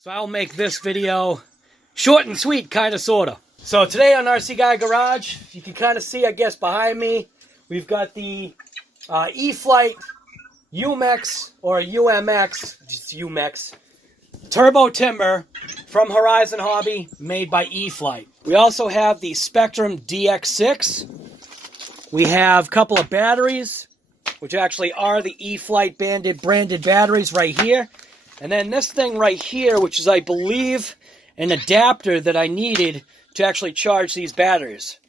So I'll make this video short and sweet, kind of, sort of. So today on RC Guy Garage, you can kind of see, I guess, behind me, we've got the E-Flite UMX, or UMX, just UMX, Turbo Timber from Horizon Hobby, made by E-Flite. We also have the Spektrum DX6. We have a couple of batteries, which actually are the E-Flite branded batteries right here. And then this thing right here, which is, I believe, an adapter that I needed to actually charge these batteries.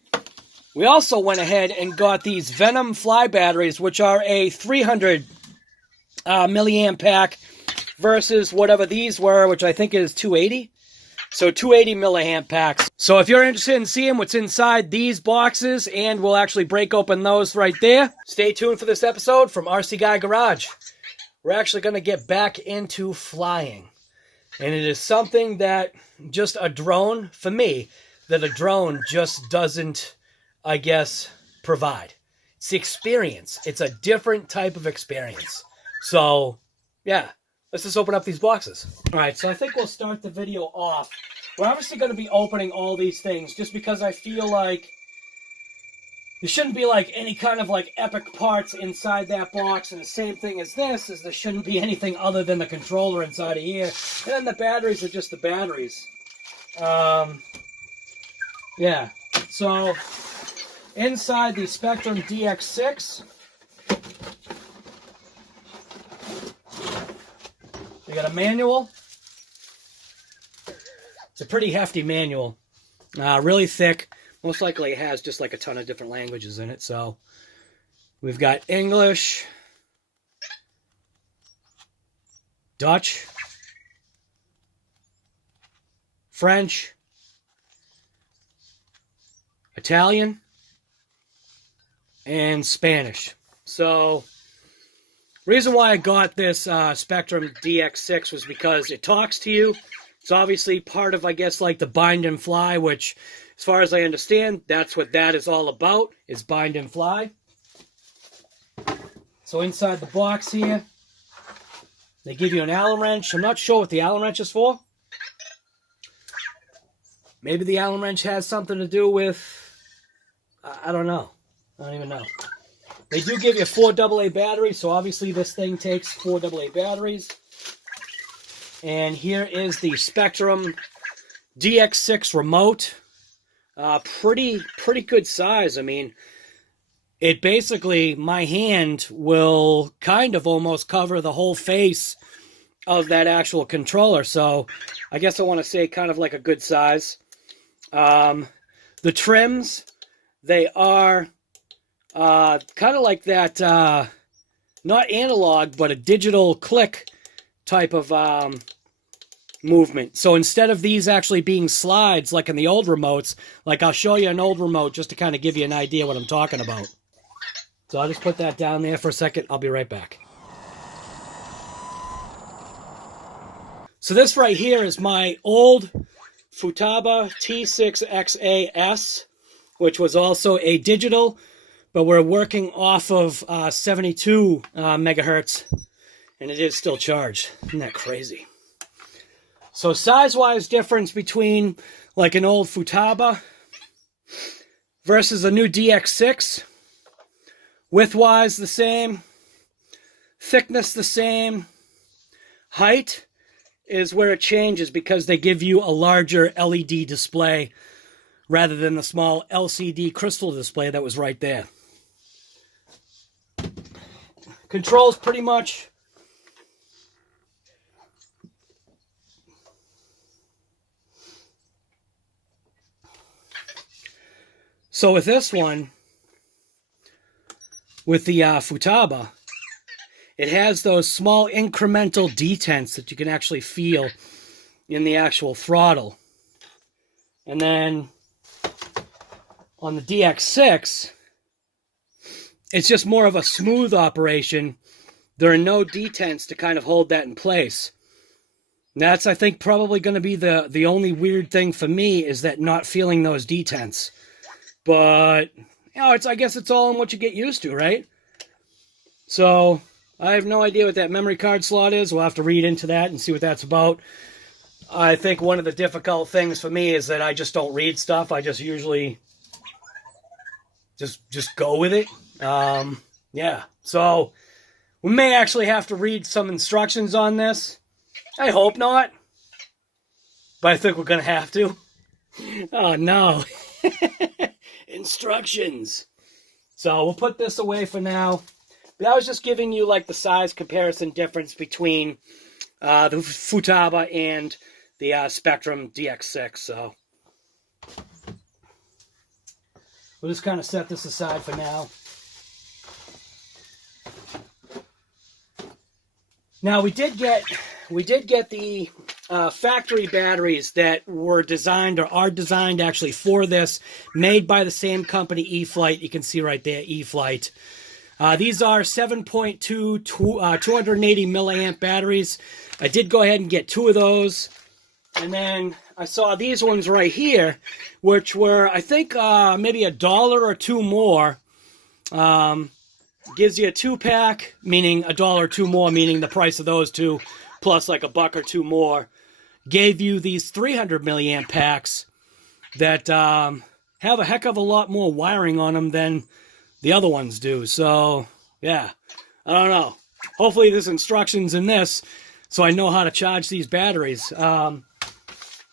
We also went ahead and got these Venom fly batteries, which are a 300 milliamp pack versus whatever these were, which I think is 280. So 280 milliamp packs. So if you're interested in seeing what's inside these boxes, and we'll actually break open those right there, stay tuned for this episode from RC Guy Garage. We're actually going to get back into flying. And it is something that just a drone, for me, that a drone just doesn't, I guess, provide. It's the experience. It's a different type of experience. So, yeah, let's just open up these boxes. All right, so I think we'll start the video off. We're obviously going to be opening all these things just because I feel like there shouldn't be like any kind of like epic parts inside that box, and the same thing as this is there shouldn't be anything other than the controller inside of here, and then the batteries are just the batteries. Yeah, so inside the Spektrum DX6, we got a manual. It's a pretty hefty manual, really thick. Most likely it has just like a ton of different languages in it. So we've got English, Dutch, French, Italian, and Spanish. So reason why I got this Spektrum DX6 was because it talks to you. It's obviously part of, I guess, like the bind and fly, which, as far as I understand, that's what that is all about, is bind and fly. So inside the box here, they give you an Allen wrench. I'm not sure what the Allen wrench is for. Maybe the Allen wrench has something to do with, I don't know. I don't even know. They do give you 4 AA batteries, so obviously this thing takes 4 AA batteries. And here is the Spektrum DX6 remote. Pretty good size. I mean, it basically, my hand will kind of almost cover the whole face of that actual controller. So I guess I want to say kind of like a good size. The trims, they are kind of like that, not analog, but a digital click type of movement. So instead of these actually being slides like in the old remotes, like I'll show you an old remote just to kind of give you an idea what I'm talking about. So I'll just put that down there for a second. I'll be right back. So this right here is my old Futaba T6XAS, which was also a digital, but we're working off of 72 megahertz, and it is still charged. Isn't that crazy? So size-wise difference between like an old Futaba versus a new DX6. Width-wise the same. Thickness the same. Height is where it changes because they give you a larger LED display rather than the small LCD crystal display that was right there. Controls pretty much so with this one, with the Futaba, it has those small incremental detents that you can actually feel in the actual throttle. And then on the DX6, it's just more of a smooth operation. There are no detents to kind of hold that in place. And that's, I think, probably going to be the only weird thing for me, is that not feeling those detents. But, you know, I guess it's all in what you get used to, right? So I have no idea what that memory card slot is. We'll have to read into that and see what that's about. I think one of the difficult things for me is that I just don't read stuff. I just usually just go with it. Yeah, so we may actually have to read some instructions on this. I hope not, but I think we're going to have to. Oh, no. Instructions. So we'll put this away for now. But I was just giving you like the size comparison difference between the Futaba and the Spektrum DX6. So we'll just kind of set this aside for now. Now we did get the factory batteries that were designed or are designed actually for this, made by the same company, E-Flite. You can see right there, E-Flite. These are 7.2 280 milliamp batteries. I did go ahead and get 2 of those. And then I saw these ones right here, which were, I think, maybe $1 or $2 more. Gives you a 2-pack, meaning $1 or $2 more, meaning the price of those two, plus like $1 or $2 more. Gave you these 300 milliamp packs that have a heck of a lot more wiring on them than the other ones do. So, yeah, I don't know. Hopefully there's instructions in this so I know how to charge these batteries.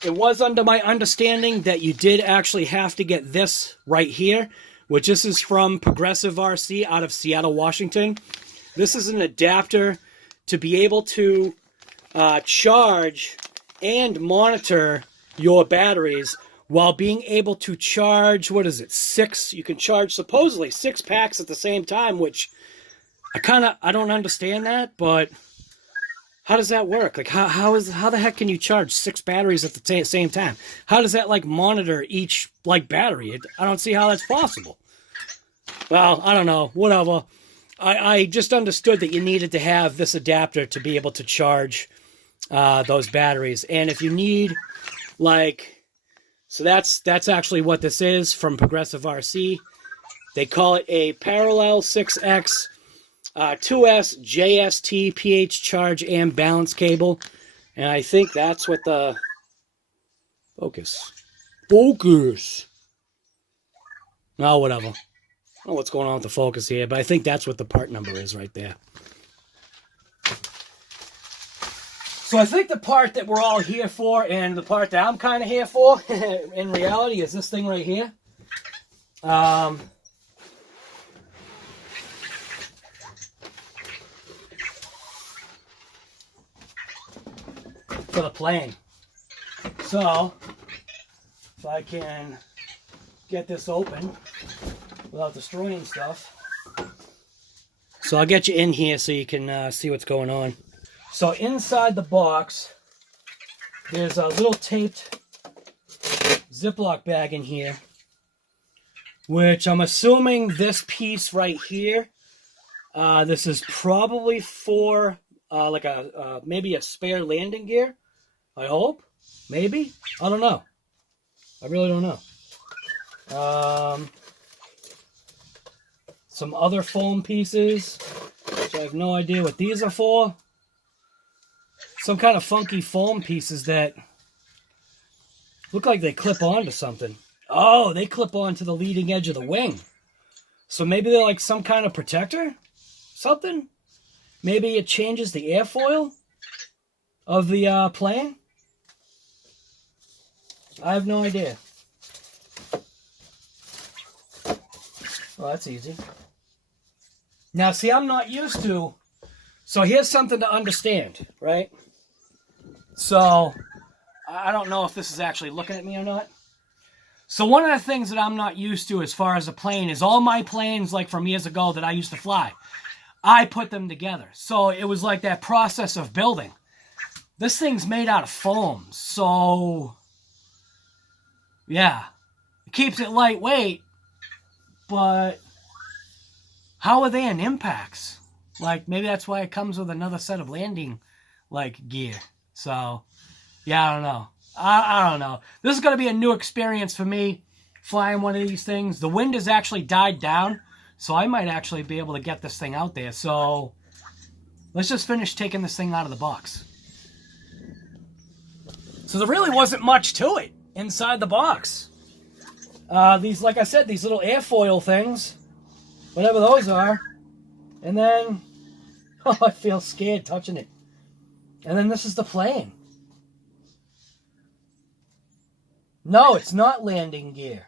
It was under my understanding that you did actually have to get this right here, which this is from Progressive RC out of Seattle, Washington. This is an adapter to be able to charge and monitor your batteries while being able to charge, what is it, 6? You can charge supposedly 6 packs at the same time, which I don't understand that, but how does that work? Like, how the heck can you charge 6 batteries at the same time? How does that, like, monitor each, like, battery? I don't see how that's possible. Well, I don't know. Whatever. I just understood that you needed to have this adapter to be able to charge those batteries. And if you need, like, so that's actually what this is from Progressive RC. They call it a Parallel 6X 2S JST pH charge and balance cable, and I think that's what the focus. Oh, whatever. I don't know what's going on with the focus here, but I think that's what the part number is right there. So I think the part that we're all here for, and the part that I'm kind of here for, in reality, is this thing right here. For the plane. So, if I can get this open without destroying stuff. So I'll get you in here so you can see what's going on. So inside the box, there's a little taped Ziploc bag in here, which I'm assuming this piece right here, this is probably for like maybe a spare landing gear. I hope. Maybe. I don't know. I really don't know. Some other foam pieces, which I have no idea what these are for. Some kind of funky foam pieces that look like they clip onto something. Oh, they clip onto the leading edge of the wing. So maybe they're like some kind of protector? Something? Maybe it changes the airfoil of the plane? I have no idea. Well, that's easy. Now, see, I'm not used to... So here's something to understand, right? So, I don't know if this is actually looking at me or not. So one of the things that I'm not used to as far as a plane is all my planes, like from years ago that I used to fly, I put them together. So it was like that process of building. This thing's made out of foam, so... yeah, it keeps it lightweight, but how are they in impacts? Like, maybe that's why it comes with another set of landing, like, gear. So, yeah, I don't know. I don't know. This is going to be a new experience for me, flying one of these things. The wind has actually died down, so I might actually be able to get this thing out there. So, let's just finish taking this thing out of the box. So there really wasn't much to it inside the box. These, like I said, these little airfoil things, whatever those are. And then, oh, I feel scared touching it. And then this is the plane. No, it's not landing gear.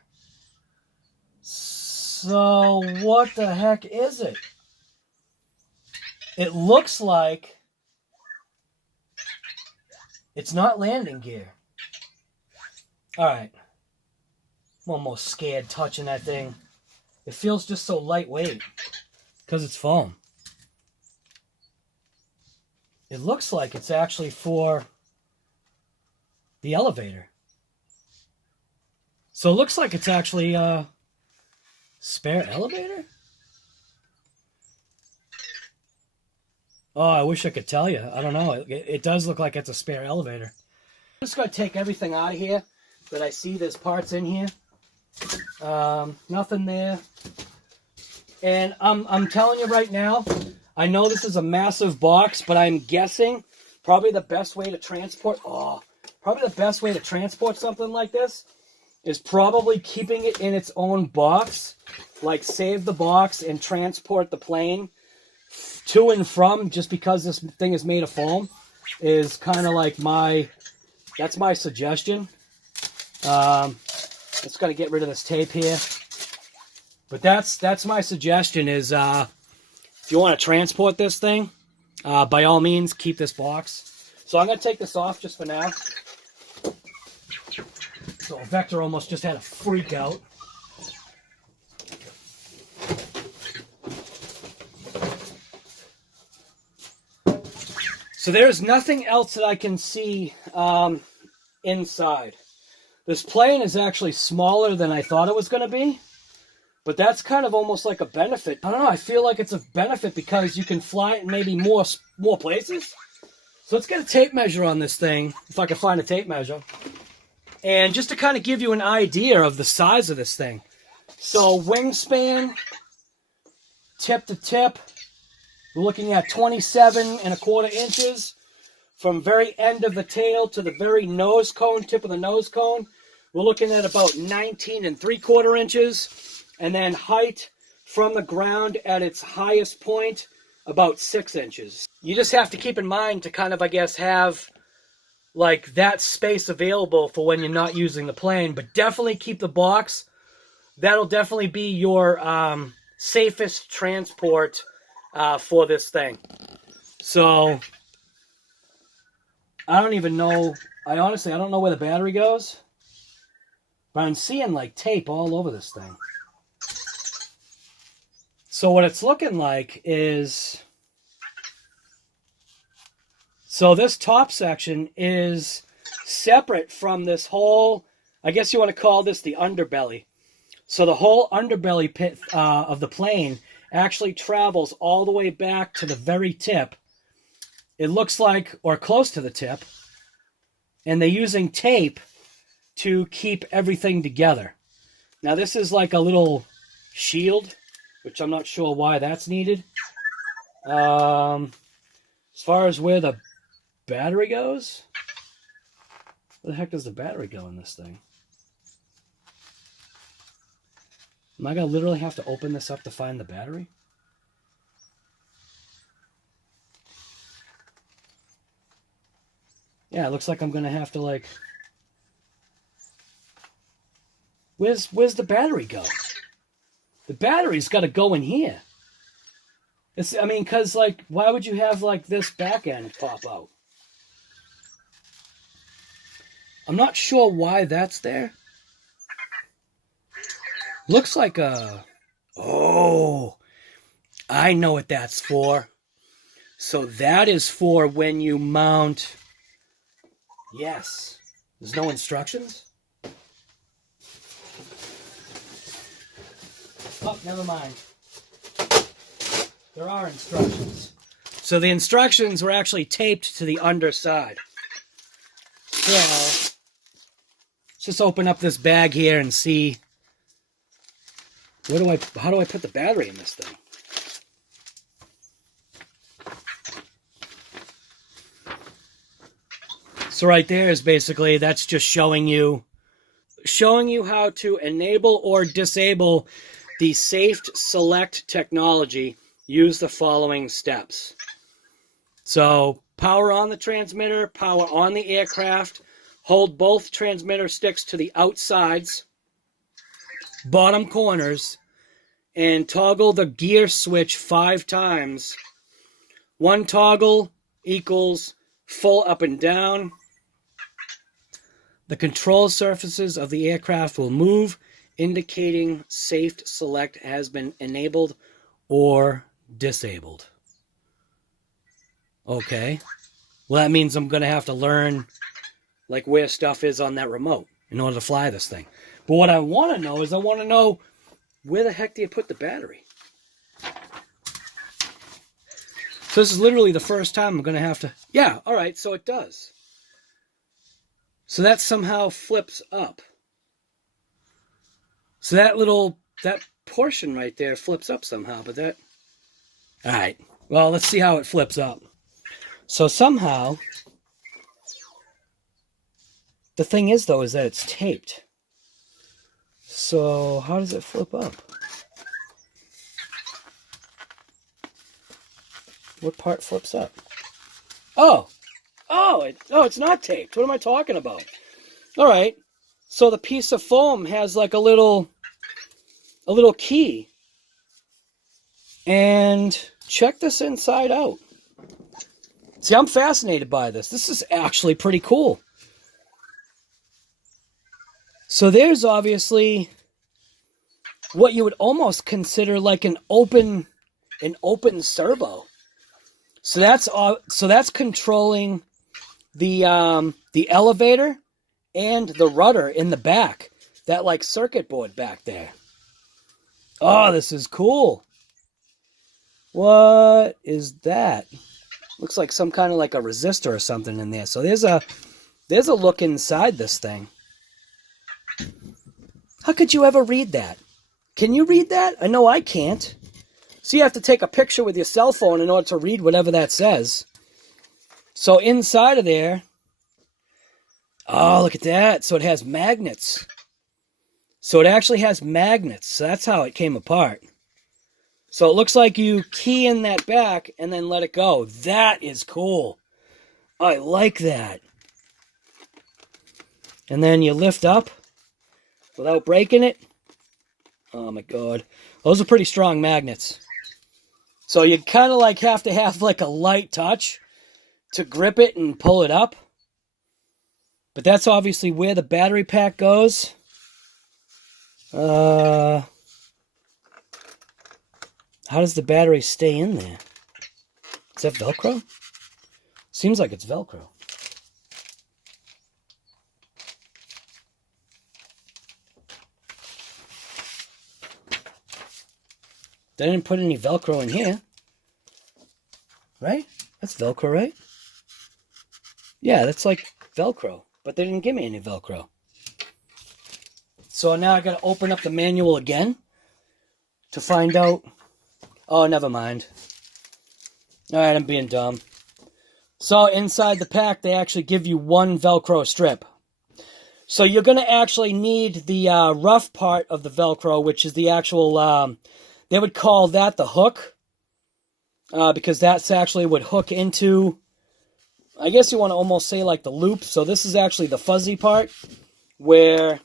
So what the heck is it? It looks like it's not landing gear. Alright. I'm almost scared touching that thing. It feels just so lightweight because it's foam. It looks like it's actually for the elevator. So it looks like it's actually a spare elevator? Oh, I wish I could tell you. I don't know. It does look like it's a spare elevator. I'm just going to take everything out of here that I see there's parts in here. Nothing there. And I'm telling you right now, I know this is a massive box, but I'm guessing probably the best way to transport, something like this is probably keeping it in its own box. Like save the box and transport the plane to and from, just because this thing is made of foam, is kind of like that's my suggestion. It's going to get rid of this tape here. But that's my suggestion is, if you want to transport this thing, by all means, keep this box. So I'm going to take this off just for now. So Vector almost just had a freak out. So there's nothing else that I can see inside. This plane is actually smaller than I thought it was going to be. But that's kind of almost like a benefit. I don't know, I feel like it's a benefit because you can fly it in maybe more places. So let's get a tape measure on this thing, if I can find a tape measure. And just to kind of give you an idea of the size of this thing. So wingspan, tip to tip, we're looking at 27¼ inches. From very end of the tail to the very nose cone, tip of the nose cone, we're looking at about 19¾ inches. And then height from the ground at its highest point, about 6 inches. You just have to keep in mind to kind of, I guess, have like that space available for when you're not using the plane. But definitely keep the box. That'll definitely be your safest transport for this thing. So I don't even know. I don't know where the battery goes. But I'm seeing like tape all over this thing. So what it's looking like is, so this top section is separate from this whole, I guess you want to call this the underbelly. So the whole underbelly pit of the plane actually travels all the way back to the very tip. It looks like, or close to the tip. And they're using tape to keep everything together. Now this is like a little shield, which I'm not sure why that's needed. As far as where the battery goes, where the heck does the battery go in this thing? Am I going to literally have to open this up to find the battery? Yeah, it looks like I'm going to have to like... Where's the battery go? The battery's got to go in here. I mean, because, like, why would you have, like, this back end pop out? I'm not sure why that's there. Looks like a... Oh, I know what that's for. So that is for when you mount... Yes. There's no instructions? Oh, never mind. There are instructions. So the instructions were actually taped to the underside. So, let's just open up this bag here and see, how do I put the battery in this thing? So right there is basically, that's just showing you how to enable or disable the Safe Select technology. Use the following steps. So power on the transmitter, power on the aircraft, hold both transmitter sticks to the outsides, bottom corners, and toggle the gear switch 5 times. 1 toggle equals full up and down. The control surfaces of the aircraft will move, indicating Safe Select has been enabled or disabled. Okay. Well, that means I'm going to have to learn like where stuff is on that remote in order to fly this thing. But what I want to know is I want to know, where the heck do you put the battery? So this is literally the first time I'm going to have to... Yeah, all right, so it does. So that somehow flips up. So that portion right there flips up somehow, but that... All right, well, let's see how it flips up. So somehow, the thing is, though, is that it's taped. So how does it flip up? What part flips up? Oh, it's not taped. What am I talking about? All right. So the piece of foam has like a little key. And check this inside out. See, I'm fascinated by this. This is actually pretty cool. So there's obviously what you would almost consider like an open servo. So that's controlling the elevator and the rudder in the back. That like circuit board back there. Oh, this is cool. What is that? Looks like some kind of like a resistor or something in there. So there's a look inside this thing. How could you ever read that? Can you read that? I know I can't. So you have to take a picture with your cell phone in order to read whatever that says. So inside of there, oh, look at that. So it has magnets. So it actually has magnets. So that's how it came apart. So it looks like you key in that back and then let it go. That is cool. I like that. And then you lift up without breaking it. Oh my God. Those are pretty strong magnets. So you kind of like have to have like a light touch to grip it and pull it up. But that's obviously where the battery pack goes. How does the battery stay in there? Is that Velcro? Seems like it's Velcro. They didn't put any Velcro in here. Right? That's Velcro, right? Yeah, that's like Velcro. But they didn't give me any Velcro. So now I got to open up the manual again to find out. Oh, never mind. All right, I'm being dumb. So inside the pack, they actually give you 1 Velcro strip. So you're going to actually need the rough part of the Velcro, which is the actual, they would call that the hook, because that's actually would hook into, I guess you want to almost say like the loop. So this is actually the fuzzy part where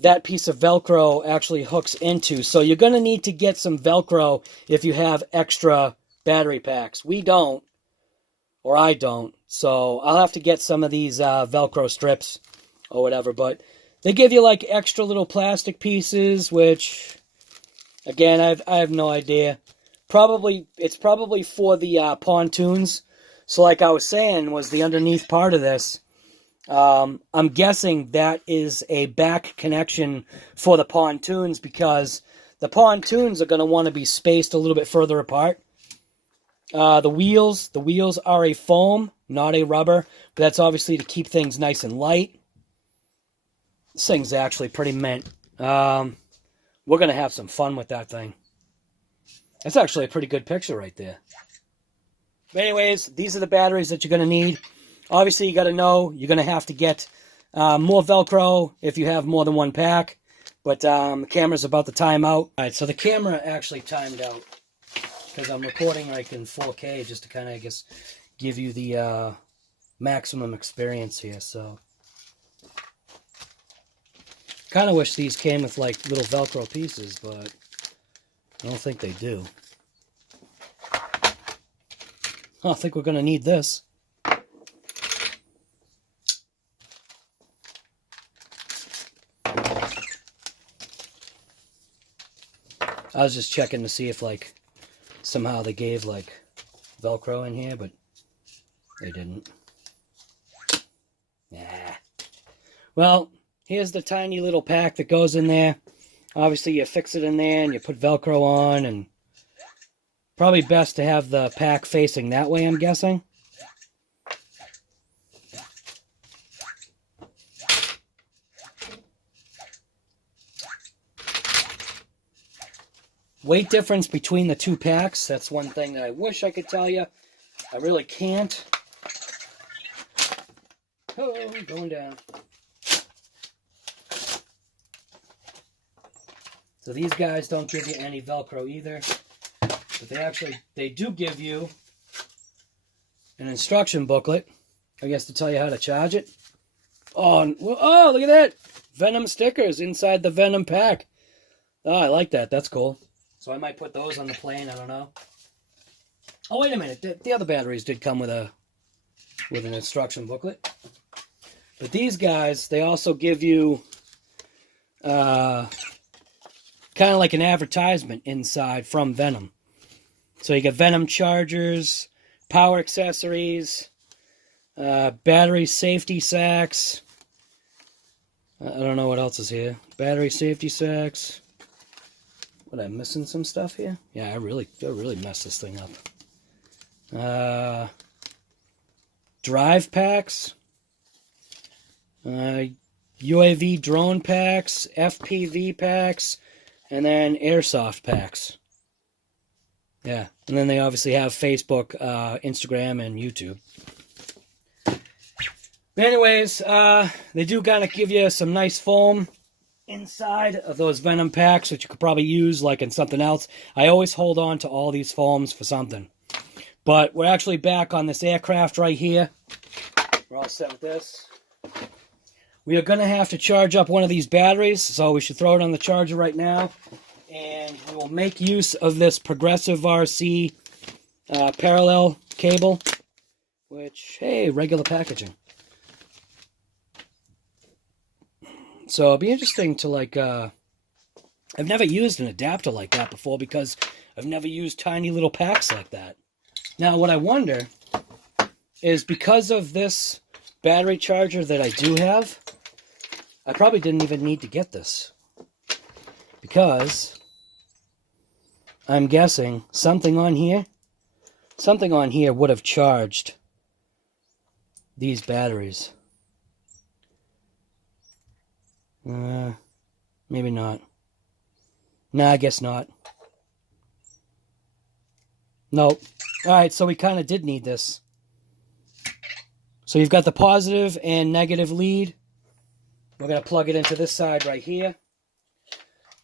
that piece of Velcro actually hooks into. So you're going to need to get some Velcro if you have extra battery packs. We don't, or I don't. So I'll have to get some of these Velcro strips or whatever. But they give you like extra little plastic pieces, which, again, I have no idea. It's probably for the pontoons. So like I was saying, was the underneath part of this. I'm guessing that is a back connection for the pontoons, because the pontoons are going to want to be spaced a little bit further apart. The wheels are a foam, not a rubber, but that's obviously to keep things nice and light. This thing's actually pretty mint. We're going to have some fun with that thing. That's actually a pretty good picture right there. But anyways, these are the batteries that you're going to need. Obviously, you got to know you're going to have to get more Velcro if you have more than one pack. But the camera's about to time out. All right, so the camera actually timed out because I'm recording like in 4K just to kind of, I guess, give you the maximum experience here. So, kind of wish these came with like little Velcro pieces, but I don't think they do. I think we're going to need this. I was just checking to see if, like, somehow they gave, like, Velcro in here, but they didn't. Nah. Well, here's the tiny little pack that goes in there. Obviously, you fix it in there and you put Velcro on, and probably best to have the pack facing that way, I'm guessing. Weight difference between the two packs, that's one thing that I wish I could tell you. I really can't. Oh, going down. So these guys don't give you any Velcro either. But they do give you an instruction booklet, I guess, to tell you how to charge it. Oh, look at that! Venom stickers inside the Venom pack. Oh, I like that. That's cool. So I might put those on the plane. I don't know. Oh, wait a minute. The other batteries did come with an instruction booklet. But these guys, they also give you kind of like an advertisement inside from Venom. So you get Venom chargers, power accessories, battery safety sacks. I don't know what else is here. Battery safety sacks. What, I'm missing some stuff here? Yeah, I really messed this thing up. Drive packs. UAV drone packs. FPV packs. And then airsoft packs. Yeah, and then they obviously have Facebook, Instagram, and YouTube. But anyways, they do kind of give you some nice foam inside of those Venom packs, which you could probably use like in something else. I always hold on to all these foams for something. But we're actually back on this aircraft right here. We're all set with this. We are going to have to charge up one of these batteries, so we should throw it on the charger right now. And we will make use of this Progressive RC parallel cable, which, hey, regular packaging. So it'll be interesting to, like, I've never used an adapter like that before because I've never used tiny little packs like that. Now, what I wonder is because of this battery charger that I do have, I probably didn't even need to get this. Because I'm guessing something on here would have charged these batteries. Maybe not. Nah, I guess not. Nope. Alright, so we kind of did need this. So you've got the positive and negative lead. We're going to plug it into this side right here.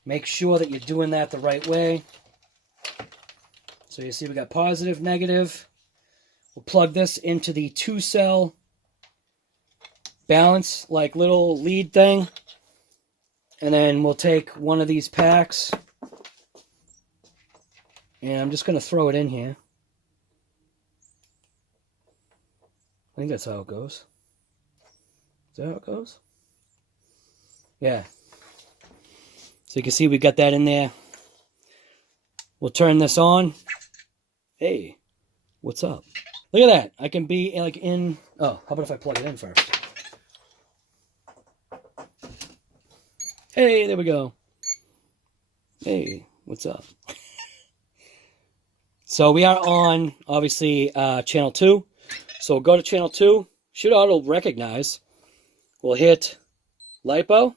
Make sure that you're doing that the right way. So you see we got positive, negative. We'll plug this into the 2-cell balance, like little lead thing. And then we'll take one of these packs. And I'm just going to throw it in here. I think that's how it goes. Is that how it goes? Yeah. So you can see we got that in there. We'll turn this on. Hey, what's up? Look at that. I can be like in... Oh, how about if I plug it in first? Hey, there we go. Hey, what's up? So we are on, obviously, channel 2. So we'll go to channel 2. Should auto recognize. We'll hit LiPo.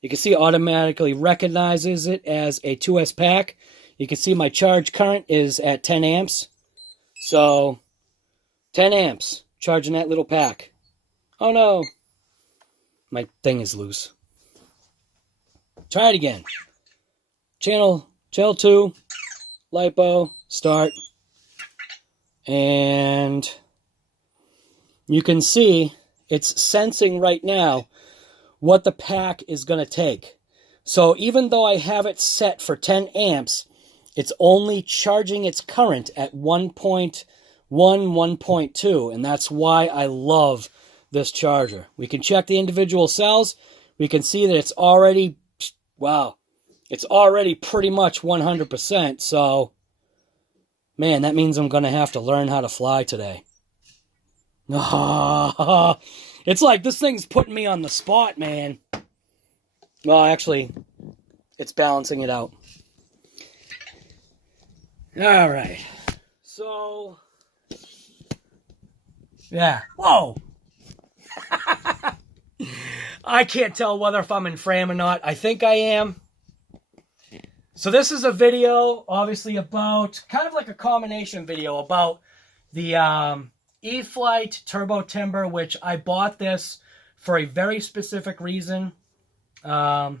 You can see it automatically recognizes it as a 2S pack. You can see my charge current is at 10 amps. So 10 amps. charging that little pack. Oh no, my thing is loose. Try it again. Channel 2, LiPo, start. And you can see it's sensing right now what the pack is going to take. So even though I have it set for 10 amps, it's only charging its current at 1.1, 1.2. And that's why I love this charger. We can check the individual cells. We can see that it's already, wow, it's already pretty much 100%. So, man, that means I'm going to have to learn how to fly today. It's like this thing's putting me on the spot, man. Well, actually, it's balancing it out. All right. So, yeah. Whoa. I can't tell whether if I'm in frame or not. I think I am. So this is a video, obviously, about, kind of like a combination video about the E-Flite Turbo Timber, which I bought this for a very specific reason. One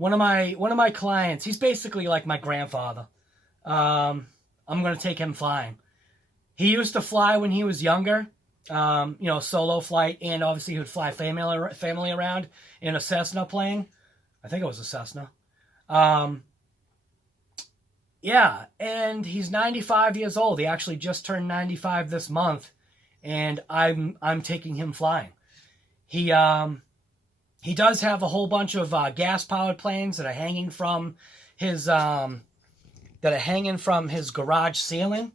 of my clients, he's basically like my grandfather. I'm going to take him flying. He used to fly when he was younger, you know, solo flight, and obviously he would fly family around in a Cessna plane. I think it was a Cessna. Yeah, and he's 95 years old. He actually just turned 95 this month, and I'm taking him flying. He does have a whole bunch of gas-powered planes that are hanging from his garage ceiling.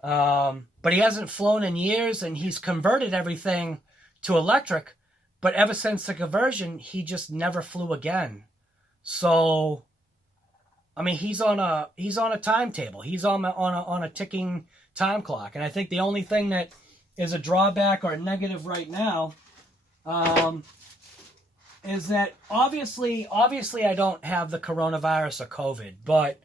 But he hasn't flown in years, and he's converted everything to electric. But ever since the conversion, he just never flew again. So, I mean, he's on a timetable. He's on a ticking time clock. And I think the only thing that is a drawback or a negative right now is that obviously I don't have the coronavirus or COVID, but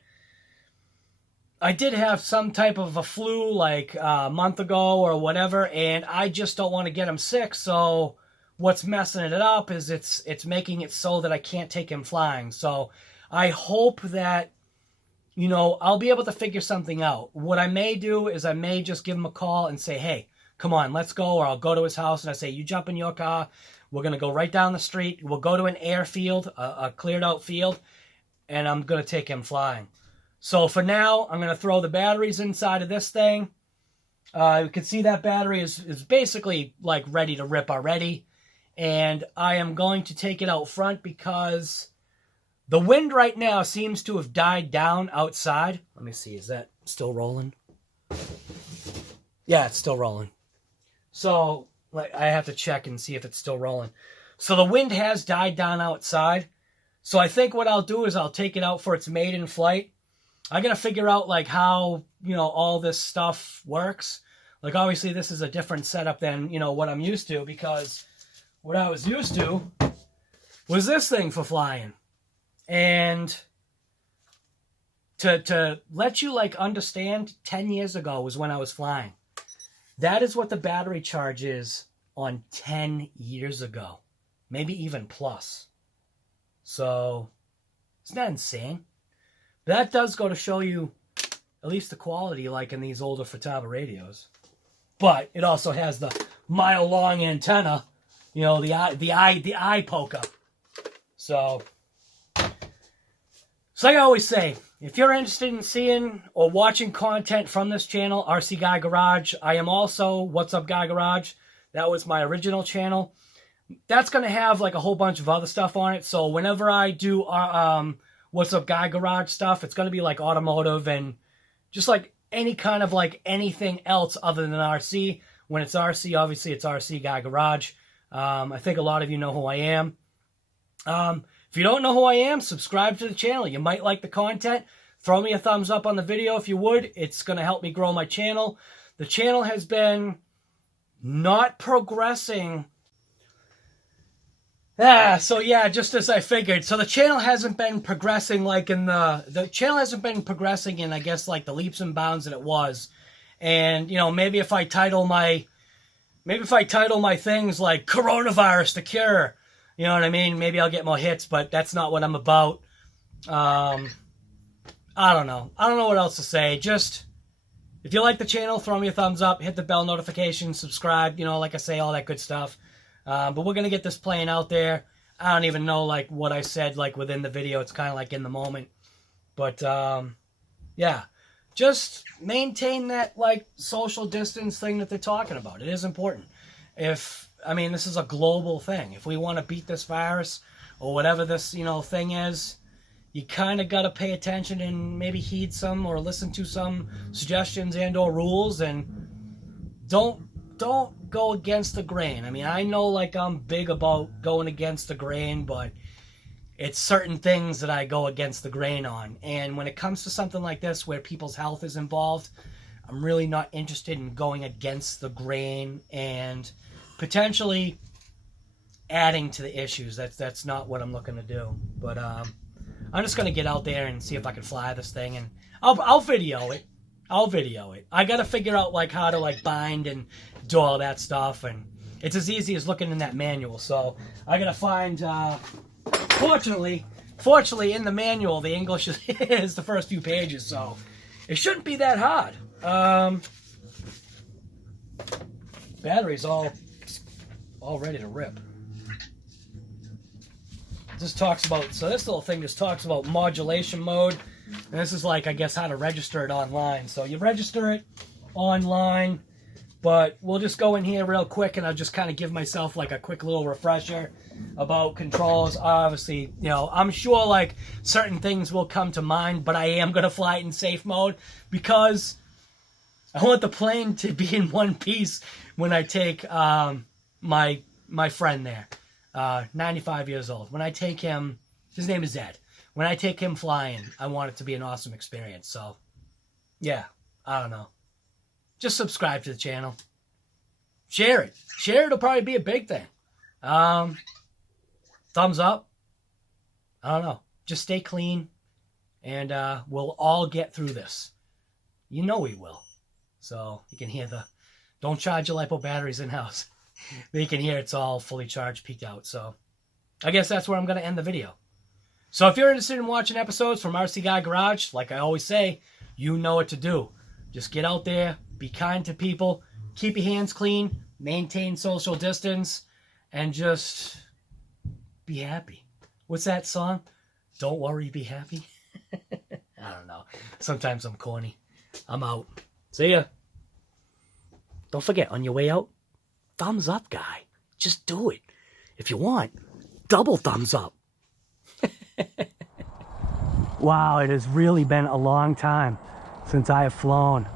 I did have some type of a flu like a month ago or whatever, and I just don't want to get him sick. So what's messing it up is it's making it so that I can't take him flying. So I hope that, you know, I'll be able to figure something out. What I may do is I may just give him a call and say, hey, come on, let's go. Or I'll go to his house and I say, you jump in your car. We're going to go right down the street. We'll go to an airfield, a cleared out field, and I'm going to take him flying. So for now, I'm going to throw the batteries inside of this thing. You can see that battery is basically like ready to rip already. And I am going to take it out front because the wind right now seems to have died down outside. Let me see, is that still rolling? Yeah, it's still rolling. So I have to check and see if it's still rolling. So the wind has died down outside. So I think what I'll do is I'll take it out for its maiden flight. I got to figure out like how, you know, all this stuff works. Like obviously this is a different setup than, you know, what I'm used to, because what I was used to was this thing for flying. And to let you like understand, 10 years ago was when I was flying. That is what the battery charge is on 10 years ago. Maybe even plus. So, isn't that insane? That does go to show you at least the quality like in these older Futaba radios. But it also has the mile-long antenna, you know, the eye poker. So like I always say, if you're interested in seeing or watching content from this channel, RC Guy Garage, I am also What's Up Guy Garage. That was my original channel. That's going to have like a whole bunch of other stuff on it. So whenever I do What's Up Guy Garage stuff, it's going to be like automotive and just like any kind of like anything else other than RC. When it's RC, obviously it's RC Guy Garage. I think a lot of you know who I am. If you don't know who I am, subscribe to the channel. You might like the content. Throw me a thumbs up on the video if you would. It's going to help me grow my channel. The channel has been not progressing. So yeah, just as I figured. So the channel hasn't been progressing like in the channel hasn't been progressing in, I guess, like the leaps and bounds that it was. And, you know, maybe if I title my Maybe if I title my things like Coronavirus the Cure, you know what I mean? Maybe I'll get more hits, but that's not what I'm about. I don't know. I don't know what else to say. Just, if you like the channel, throw me a thumbs up, hit the bell notification, subscribe, you know, like I say, all that good stuff. But we're going to get this playing out there. I don't even know, like, what I said, like, within the video. It's kind of like in the moment. But, yeah. Just maintain that, like, social distance thing that they're talking about. It is important. I mean, this is a global thing. If we want to beat this virus or whatever this, you know, thing is, you kind of got to pay attention and maybe heed some or listen to some suggestions and or rules, and don't go against the grain. I mean, I know, like, I'm big about going against the grain, but it's certain things that I go against the grain on. And when it comes to something like this where people's health is involved, I'm really not interested in going against the grain and potentially adding to the issues. That's not what I'm looking to do. But I'm just going to get out there and see if I can fly this thing, and I'll video it. I'll video it. I got to figure out, like, how to, like, bind and do all that stuff, and it's as easy as looking in that manual. So I got to find, fortunately, in the manual, the English is the first few pages, so it shouldn't be that hard. Battery's all ready to rip. This talks about, so this little thing just talks about modulation mode, and this is, like, I guess, how to register it online. So you register it online, but we'll just go in here real quick, and I'll just kind of give myself, like, a quick little refresher about controls. Obviously, you know, I'm sure, like, certain things will come to mind, but I am going to fly it in safe mode because I want the plane to be in one piece when I take my friend there, 95 years old. When I take him, his name is Ed. When I take him flying, I want it to be an awesome experience. So, yeah, I don't know. Just subscribe to the channel. Share it. Share it will probably be a big thing. Thumbs up. I don't know. Just stay clean, and we'll all get through this. You know we will. So you can hear the, don't charge your LiPo batteries in-house. But you can hear it's all fully charged, peaked out. So I guess that's where I'm going to end the video. So if you're interested in watching episodes from RC Guy Garage, like I always say, you know what to do. Just get out there, be kind to people, keep your hands clean, maintain social distance, and just be happy. What's that song? Don't worry, be happy. I don't know. Sometimes I'm corny. I'm out. See ya. Don't forget, on your way out, thumbs up, guy. Just do it. If you want, double thumbs up. Wow, it has really been a long time since I have flown.